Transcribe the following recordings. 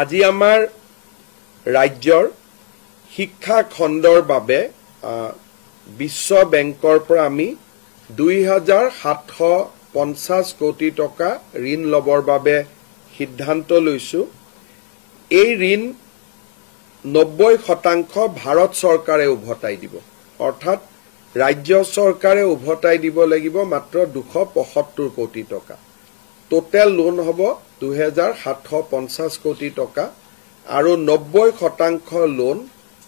আজি আমাৰ ৰাজ্যৰ শিক্ষা খণ্ডৰ বাবে বিশ্ব বেংকৰ পৰা আমি 2,750 কোটি টকা ঋণ লবৰ বাবে সিদ্ধান্ত লৈছো। এই ঋণ 90% ভাৰত চৰকাৰে উভতাই দিব, অৰ্থাৎ ৰাজ্য চৰকাৰে উভতাই দিব লাগিব মাত্ৰ 275 কোটি টকা। টোটেল লোন হ'ব 2,750 কোটি টকা আৰু 90% লোন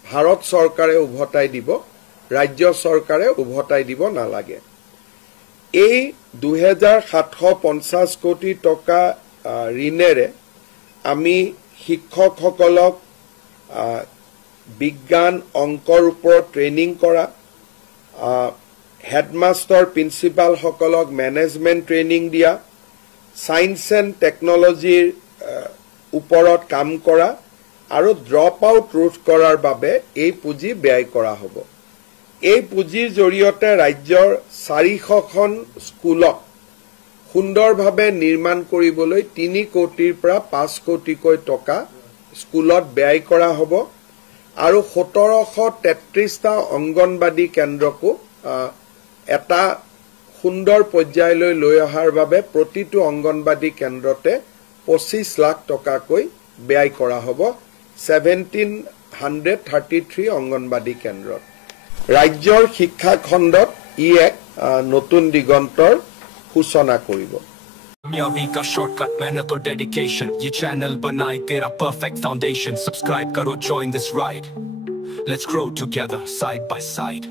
ভাৰত চৰকাৰে উভতাই দিব, ৰাজ্য চৰকাৰে উভতাই দিব নালাগে। এই 2,750 কোটি টকা ঋণেৰে আমি শিক্ষকসকলক বিজ্ঞান অংকৰ ওপৰত ট্ৰেইনিং কৰা, হেডমাষ্টাৰ প্ৰিন্সিপালসকলক মেনেজমেণ্ট ট্ৰেইনিং দিয়া, সায়েন্স এণ্ড টেকনলজিৰ ওপৰত কাম কৰা আৰু ড্ৰপ আউট ৰোধ কৰাৰ বাবে এই পুঁজি ব্যয় কৰা হ'ব। এই পুঁজিৰ জৰিয়তে ৰাজ্যৰ 400খন স্কুলক সুন্দৰভাৱে নিৰ্মাণ কৰিবলৈ 3 কোটিৰ পৰা 5 কোটিকৈ টকা স্কুলত ব্যয় কৰা হ'ব আৰু 1733টা অংগনবাদী কেন্দ্ৰকো এটা সুন্দৰ পৰ্যায়লৈ লৈ অহাৰ বাবে প্ৰতিটো অংগনবাদী কেন্দ্ৰতে 25 লাখ টকাকৈ ব্যয় কৰা হ'ব 1733 অংগনবাদী কেন্দ্ৰত। ৰাজ্যৰ শিক্ষা খণ্ডত ই এক নতুন দিগন্তৰ সূচনা কৰিব। कामयाबी का शॉर्टकट मेहनत और डेडिकेशन, ये चैनल बनाए तेरा परफेक्ट फाउंडेशन। सब्सक्राइब करो, join this ride, let's grow together side by side।